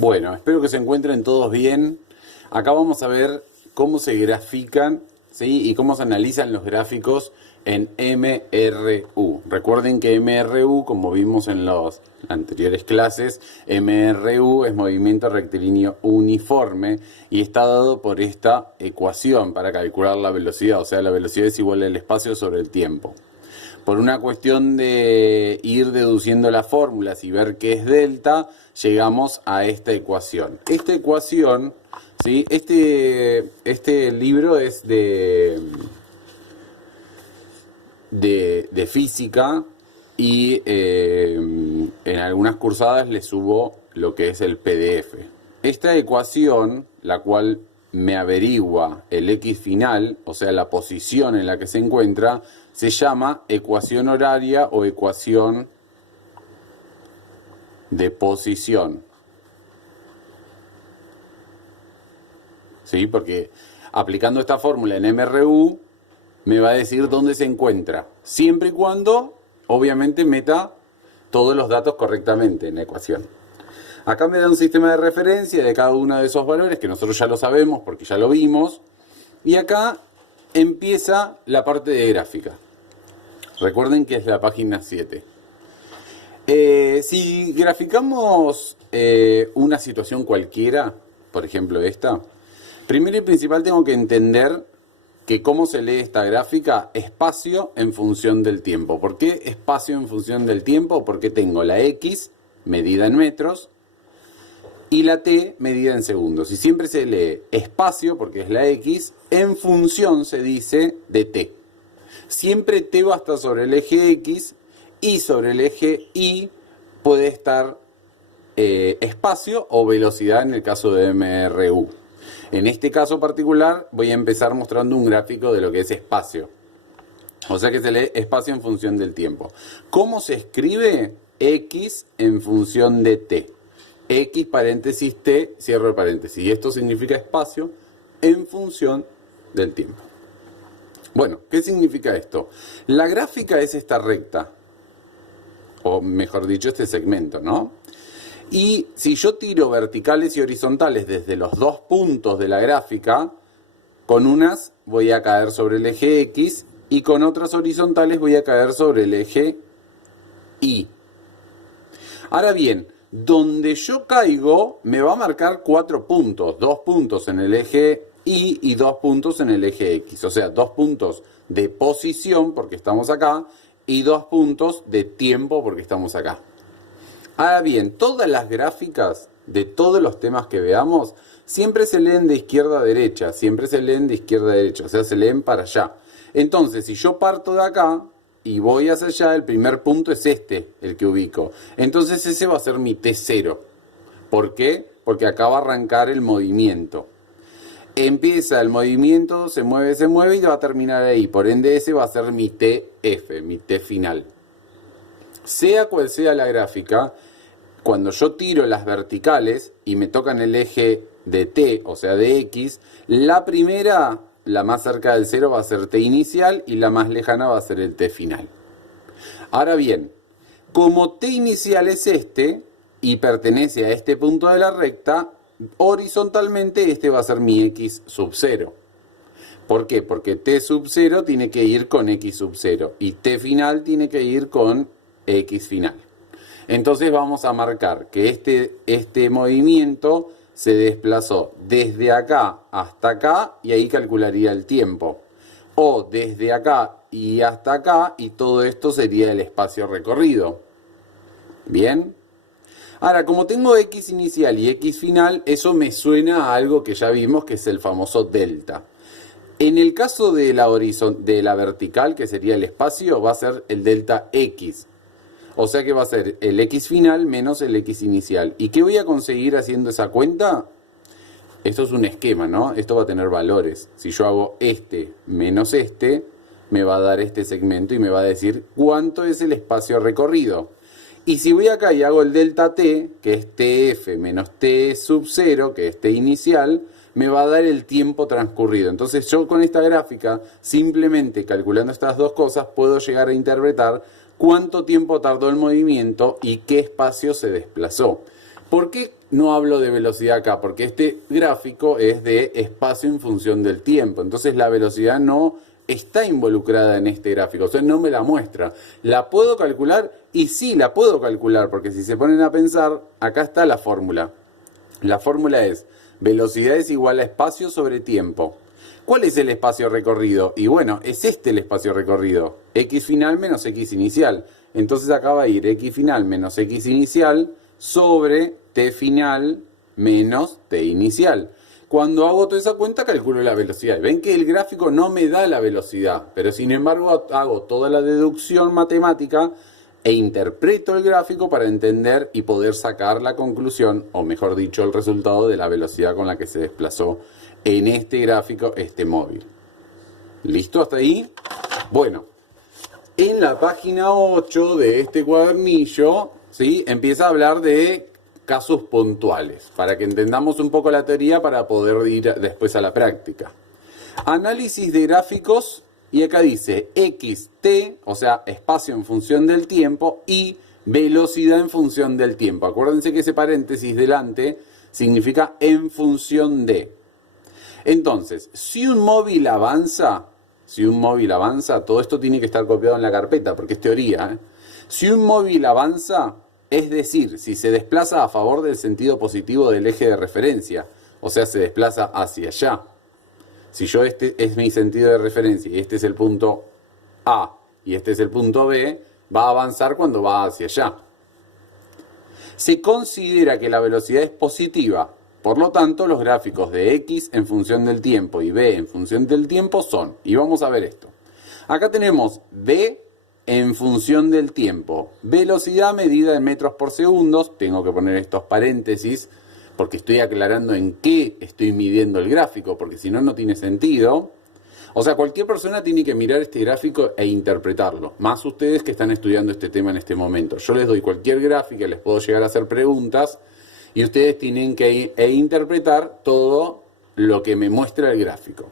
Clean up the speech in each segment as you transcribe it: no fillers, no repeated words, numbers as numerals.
Bueno, espero que se encuentren todos bien. Acá vamos a ver cómo se grafican, ¿sí? Y cómo se analizan los gráficos en MRU. Recuerden que MRU, como vimos en las anteriores clases, MRU es movimiento rectilíneo uniforme y está dado por esta ecuación para calcular la velocidad. O sea, la velocidad es igual al espacio sobre el tiempo. Por una cuestión de ir deduciendo las fórmulas y ver qué es delta, llegamos a esta ecuación. Esta ecuación, ¿sí? Este libro es de física y en algunas cursadas le subo lo que es el PDF. Esta ecuación, la cual me averigua el X final, o sea, la posición en la que se encuentra, se llama ecuación horaria o ecuación de posición. ¿Sí? Porque aplicando esta fórmula en MRU me va a decir dónde se encuentra, siempre y cuando, obviamente, meta todos los datos correctamente en la ecuación. Acá me da un sistema de referencia de cada uno de esos valores, que nosotros ya lo sabemos porque ya lo vimos. Y acá empieza la parte de gráfica. Recuerden que es la página 7. Si graficamos una situación cualquiera, por ejemplo esta, primero y principal tengo que entender que cómo se lee esta gráfica, espacio en función del tiempo. ¿Por qué espacio en función del tiempo? Porque tengo la X medida en metros y la T medida en segundos. Y siempre se lee espacio, porque es la X, en función, se dice, de T. Siempre T va a estar sobre el eje X y sobre el eje Y puede estar espacio o velocidad en el caso de MRU. En este caso particular voy a empezar mostrando un gráfico de lo que es espacio. O sea que se lee espacio en función del tiempo. ¿Cómo se escribe? X en función de T. X paréntesis T, cierro el paréntesis. Y esto significa espacio en función del tiempo. Bueno, ¿qué significa esto? La gráfica es esta recta. O mejor dicho, este segmento, ¿no? Y si yo tiro verticales y horizontales desde los dos puntos de la gráfica, con unas voy a caer sobre el eje X y con otras horizontales voy a caer sobre el eje Y. Ahora bien, donde yo caigo me va a marcar 4 puntos, 2 puntos en el eje Y 2 puntos en el eje X, o sea, 2 puntos de posición porque estamos acá y 2 puntos de tiempo porque estamos acá. Ahora bien, todas las gráficas de todos los temas que veamos siempre se leen de izquierda a derecha, siempre se leen de izquierda a derecha, o sea, se leen para allá. Entonces, si yo parto de acá y voy hacia allá, el primer punto es este, el que ubico. Entonces ese va a ser mi T0. ¿Por qué? Porque acá va a arrancar el movimiento. Empieza el movimiento, se mueve y va a terminar ahí. Por ende ese va a ser mi TF, mi T final. Sea cual sea la gráfica, cuando yo tiro las verticales y me tocan el eje de T, o sea de X, la primera, la más cerca del cero, va a ser T inicial y la más lejana va a ser el T final. Ahora bien, como T inicial es este y pertenece a este punto de la recta, horizontalmente este va a ser mi X sub 0. ¿Por qué? Porque T sub 0 tiene que ir con X sub 0 y T final tiene que ir con X final. Entonces vamos a marcar que este movimiento se desplazó desde acá hasta acá y ahí calcularía el tiempo. O desde acá y hasta acá y todo esto sería el espacio recorrido. ¿Bien? Ahora, como tengo X inicial y X final, eso me suena a algo que ya vimos que es el famoso delta. En el caso de la vertical, que sería el espacio, va a ser el delta X. O sea que va a ser el X final menos el X inicial. ¿Y qué voy a conseguir haciendo esa cuenta? Esto es un esquema, ¿no? Esto va a tener valores. Si yo hago este menos este, me va a dar este segmento y me va a decir cuánto es el espacio recorrido. Y si voy acá y hago el delta T, que es TF menos T sub 0, que es T inicial, me va a dar el tiempo transcurrido. Entonces yo con esta gráfica, simplemente calculando estas dos cosas, puedo llegar a interpretar cuánto tiempo tardó el movimiento y qué espacio se desplazó. ¿Por qué no hablo de velocidad acá? Porque este gráfico es de espacio en función del tiempo. Entonces la velocidad no está involucrada en este gráfico. O sea, no me la muestra. ¿La puedo calcular? Y sí, la puedo calcular. Porque si se ponen a pensar, acá está la fórmula. La fórmula es velocidad es igual a espacio sobre tiempo. ¿Cuál es el espacio recorrido? Y bueno, es este el espacio recorrido. X final menos X inicial. Entonces acá va a ir X final menos X inicial sobre T final menos T inicial. Cuando hago toda esa cuenta calculo la velocidad. Ven que el gráfico no me da la velocidad, pero sin embargo hago toda la deducción matemática e interpreto el gráfico para entender y poder sacar la conclusión, o mejor dicho, el resultado de la velocidad con la que se desplazó en este gráfico este móvil. ¿Listo hasta ahí? Bueno, en la página 8 de este cuadernillo, ¿sí?, empieza a hablar de casos puntuales, para que entendamos un poco la teoría para poder ir después a la práctica. Análisis de gráficos, y acá dice xt, o sea, espacio en función del tiempo, y velocidad en función del tiempo. Acuérdense que ese paréntesis delante significa en función de. Entonces, si un móvil avanza, todo esto tiene que estar copiado en la carpeta, porque es teoría, ¿eh? Si un móvil avanza, es decir, si se desplaza a favor del sentido positivo del eje de referencia, o sea, se desplaza hacia allá. Si yo este es mi sentido de referencia y este es el punto A y este es el punto B, va a avanzar cuando va hacia allá. Se considera que la velocidad es positiva, por lo tanto los gráficos de X en función del tiempo y B en función del tiempo son, y vamos a ver esto. Acá tenemos B en función del tiempo, velocidad medida en metros por segundo, tengo que poner estos paréntesis, porque estoy aclarando en qué estoy midiendo el gráfico, porque si no, no tiene sentido. O sea, cualquier persona tiene que mirar este gráfico e interpretarlo, más ustedes que están estudiando este tema en este momento. Yo les doy cualquier gráfica, les puedo llegar a hacer preguntas, y ustedes tienen que interpretar todo lo que me muestra el gráfico.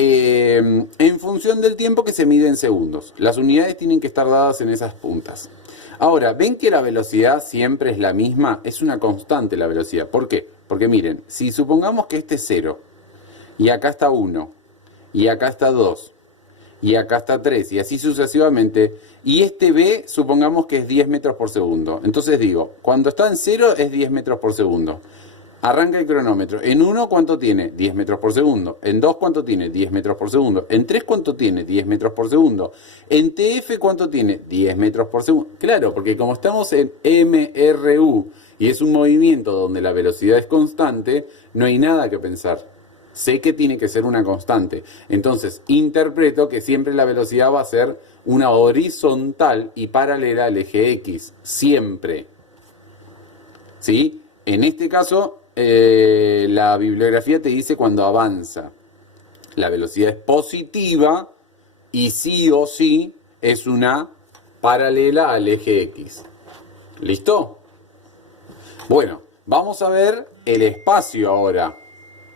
En función del tiempo que se mide en segundos. Las unidades tienen que estar dadas en esas puntas. Ahora, ¿ven que la velocidad siempre es la misma? Es una constante la velocidad. ¿Por qué? Porque miren, si supongamos que este es 0, y acá está 1, y acá está 2, y acá está 3, y así sucesivamente, y este B supongamos que es 10 metros por segundo. Entonces digo, cuando está en 0 es 10 metros por segundo. Arranca el cronómetro. En 1, ¿cuánto tiene? 10 metros por segundo. En 2, ¿cuánto tiene? 10 metros por segundo. En 3, ¿cuánto tiene? 10 metros por segundo. En TF, ¿cuánto tiene? 10 metros por segundo. Claro, porque como estamos en MRU y es un movimiento donde la velocidad es constante, no hay nada que pensar. Sé que tiene que ser una constante. Entonces, interpreto que siempre la velocidad va a ser una horizontal y paralela al eje X. Siempre. ¿Sí? En este caso, la bibliografía te dice cuando avanza. La velocidad es positiva y sí o sí es una paralela al eje X. ¿Listo? Bueno, vamos a ver el espacio ahora.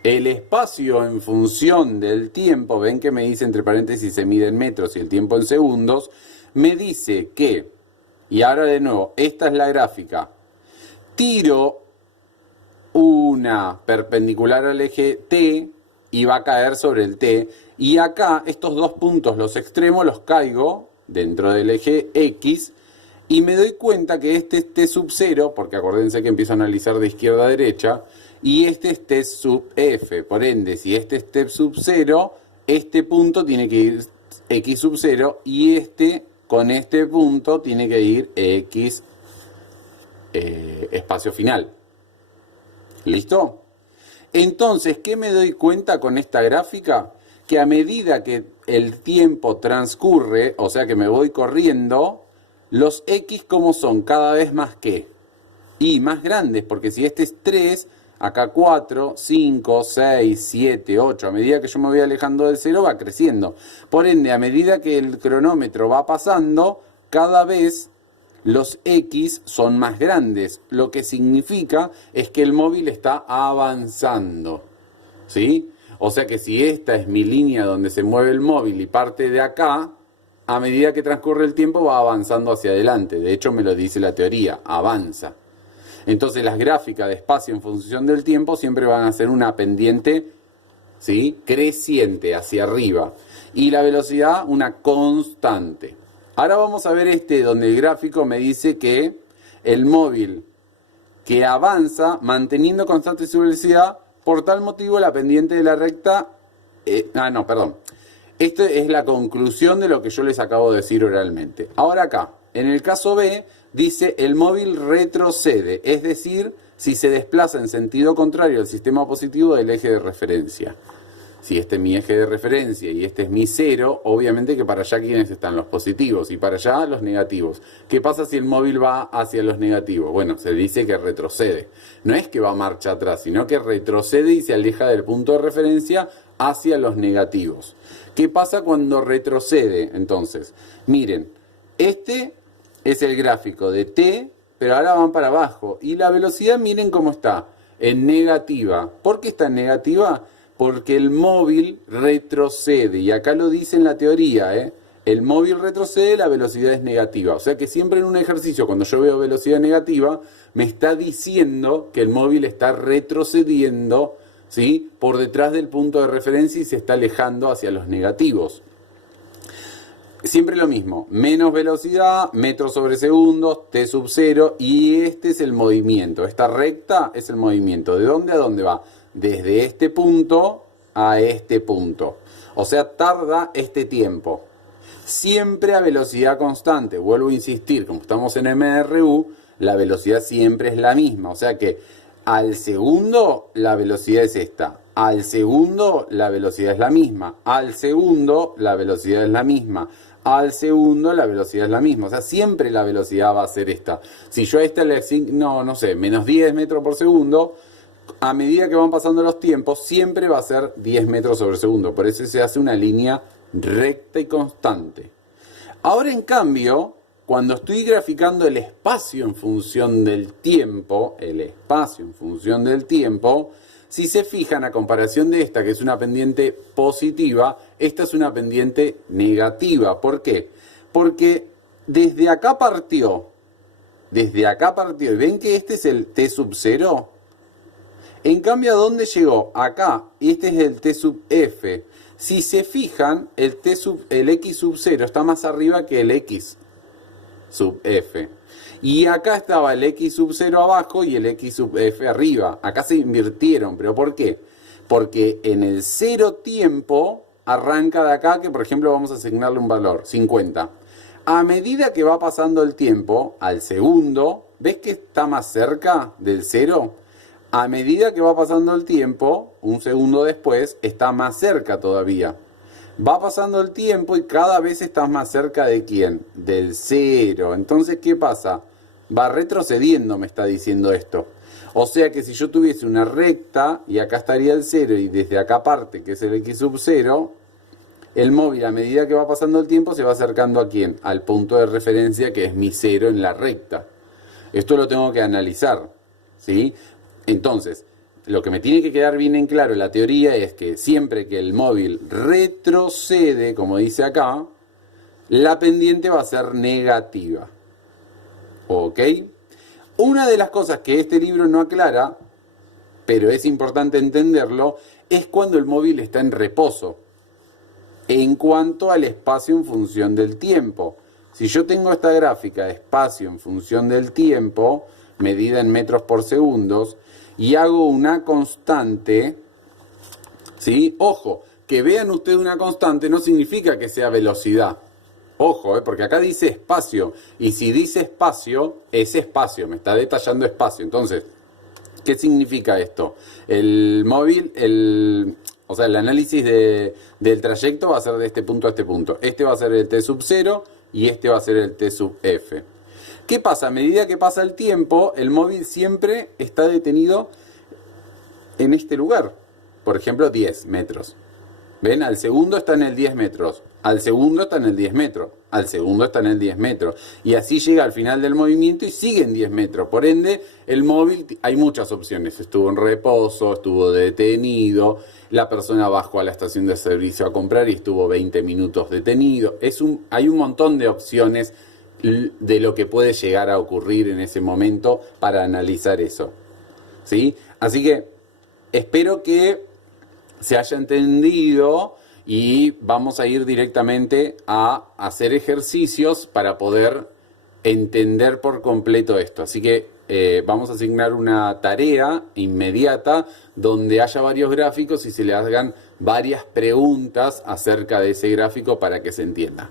El espacio en función del tiempo, ven que me dice entre paréntesis se mide en metros y el tiempo en segundos, me dice que, y ahora de nuevo, esta es la gráfica, tiro una perpendicular al eje T y va a caer sobre el T, y acá estos dos puntos, los extremos, los caigo dentro del eje X y me doy cuenta que este es T sub 0, porque acuérdense que empiezo a analizar de izquierda a derecha, y este es T sub F. Por ende, si este es T sub 0, este punto tiene que ir X sub 0 y este con este punto tiene que ir X espacio final. ¿Listo? Entonces, ¿qué me doy cuenta con esta gráfica? Que a medida que el tiempo transcurre, o sea que me voy corriendo, los X como son cada vez más que y más grandes, porque si este es 3, acá 4, 5, 6, 7, 8, a medida que yo me voy alejando del 0 va creciendo. Por ende, a medida que el cronómetro va pasando, cada vez los X son más grandes, lo que significa es que el móvil está avanzando, ¿sí? O sea que si esta es mi línea donde se mueve el móvil y parte de acá, a medida que transcurre el tiempo va avanzando hacia adelante. De hecho me lo dice la teoría, avanza. Entonces las gráficas de espacio en función del tiempo siempre van a ser una pendiente, ¿sí?, creciente hacia arriba. Y la velocidad una constante. Ahora vamos a ver donde el gráfico me dice que el móvil que avanza manteniendo constante su velocidad, por tal motivo la pendiente de la recta... Esta es la conclusión de lo que yo les acabo de decir oralmente. Ahora acá, en el caso B, dice el móvil retrocede, es decir, si se desplaza en sentido contrario al sistema positivo del eje de referencia. Si este es mi eje de referencia y este es mi cero, obviamente que para allá ¿quiénes están? Los positivos y para allá los negativos. ¿Qué pasa si el móvil va hacia los negativos? Bueno, se dice que retrocede. No es que va marcha atrás, sino que retrocede y se aleja del punto de referencia hacia los negativos. ¿Qué pasa cuando retrocede? Entonces, miren, este es el gráfico de t, pero ahora van para abajo. Y la velocidad, miren cómo está, en negativa. ¿Por qué está en negativa? Porque el móvil retrocede, y acá lo dice en la teoría, el móvil retrocede, la velocidad es negativa. O sea que siempre en un ejercicio, cuando yo veo velocidad negativa, me está diciendo que el móvil está retrocediendo, ¿sí?, por detrás del punto de referencia y se está alejando hacia los negativos. Siempre lo mismo, menos velocidad, metros sobre segundos, t sub 0, y este es el movimiento. Esta recta es el movimiento. ¿De dónde a dónde va? Desde este punto a este punto. O sea, tarda este tiempo. Siempre a velocidad constante. Vuelvo a insistir, como estamos en MRU, la velocidad siempre es la misma. O sea que al segundo la velocidad es esta. Al segundo la velocidad es la misma. Al segundo la velocidad es la misma. Al segundo la velocidad es la misma. O sea, siempre la velocidad va a ser esta. Si yo a esta le asigno, no sé, menos 10 metros por segundo, a medida que van pasando los tiempos, siempre va a ser 10 metros sobre segundo. Por eso se hace una línea recta y constante. Ahora, en cambio, cuando estoy graficando el espacio en función del tiempo, si se fijan, a comparación de esta, que es una pendiente positiva, esta es una pendiente negativa. ¿Por qué? Porque desde acá partió, y ven que este es el t sub 0. En cambio, ¿a dónde llegó? Acá, y este es el t sub f. Si se fijan, el x sub 0 está más arriba que el x sub f. Y acá estaba el x sub 0 abajo y el x sub f arriba. Acá se invirtieron. ¿Pero por qué? Porque en el cero tiempo arranca de acá, que por ejemplo vamos a asignarle un valor, 50. A medida que va pasando el tiempo, al segundo, ¿ves que está más cerca del cero? A medida que va pasando el tiempo, un segundo después, está más cerca todavía. Va pasando el tiempo y cada vez estás más cerca ¿de quién? Del cero. Entonces, ¿qué pasa? Va retrocediendo, me está diciendo esto. O sea que si yo tuviese una recta, y acá estaría el cero, y desde acá parte, que es el x sub 0, el móvil a medida que va pasando el tiempo se va acercando ¿a quién? Al punto de referencia que es mi cero en la recta. Esto lo tengo que analizar, ¿sí? Entonces, lo que me tiene que quedar bien en claro en la teoría es que siempre que el móvil retrocede, como dice acá, la pendiente va a ser negativa. ¿Ok? Una de las cosas que este libro no aclara, pero es importante entenderlo, es cuando el móvil está en reposo. En cuanto al espacio en función del tiempo. Si yo tengo esta gráfica de espacio en función del tiempo, medida en metros por segundos, y hago una constante, ¿sí? Ojo, que vean ustedes una constante no significa que sea velocidad. Ojo, porque acá dice espacio, y si dice espacio, es espacio, me está detallando espacio. Entonces, ¿qué significa esto? El móvil, el análisis del trayecto va a ser de este punto a este punto. Este va a ser el t sub 0 y este va a ser el t sub f. ¿Qué pasa? A medida que pasa el tiempo, el móvil siempre está detenido en este lugar. Por ejemplo, 10 metros. ¿Ven? Al segundo está en el 10 metros. Al segundo está en el 10 metros. Al segundo está en el 10 metros. Y así llega al final del movimiento y sigue en 10 metros. Por ende, el móvil, hay muchas opciones. Estuvo en reposo, estuvo detenido. La persona bajó a la estación de servicio a comprar y estuvo 20 minutos detenido. Hay un montón de opciones de lo que puede llegar a ocurrir en ese momento para analizar eso. ¿Sí? Así que espero que se haya entendido y vamos a ir directamente a hacer ejercicios para poder entender por completo esto. Así que vamos a asignar una tarea inmediata donde haya varios gráficos y se le hagan varias preguntas acerca de ese gráfico para que se entienda.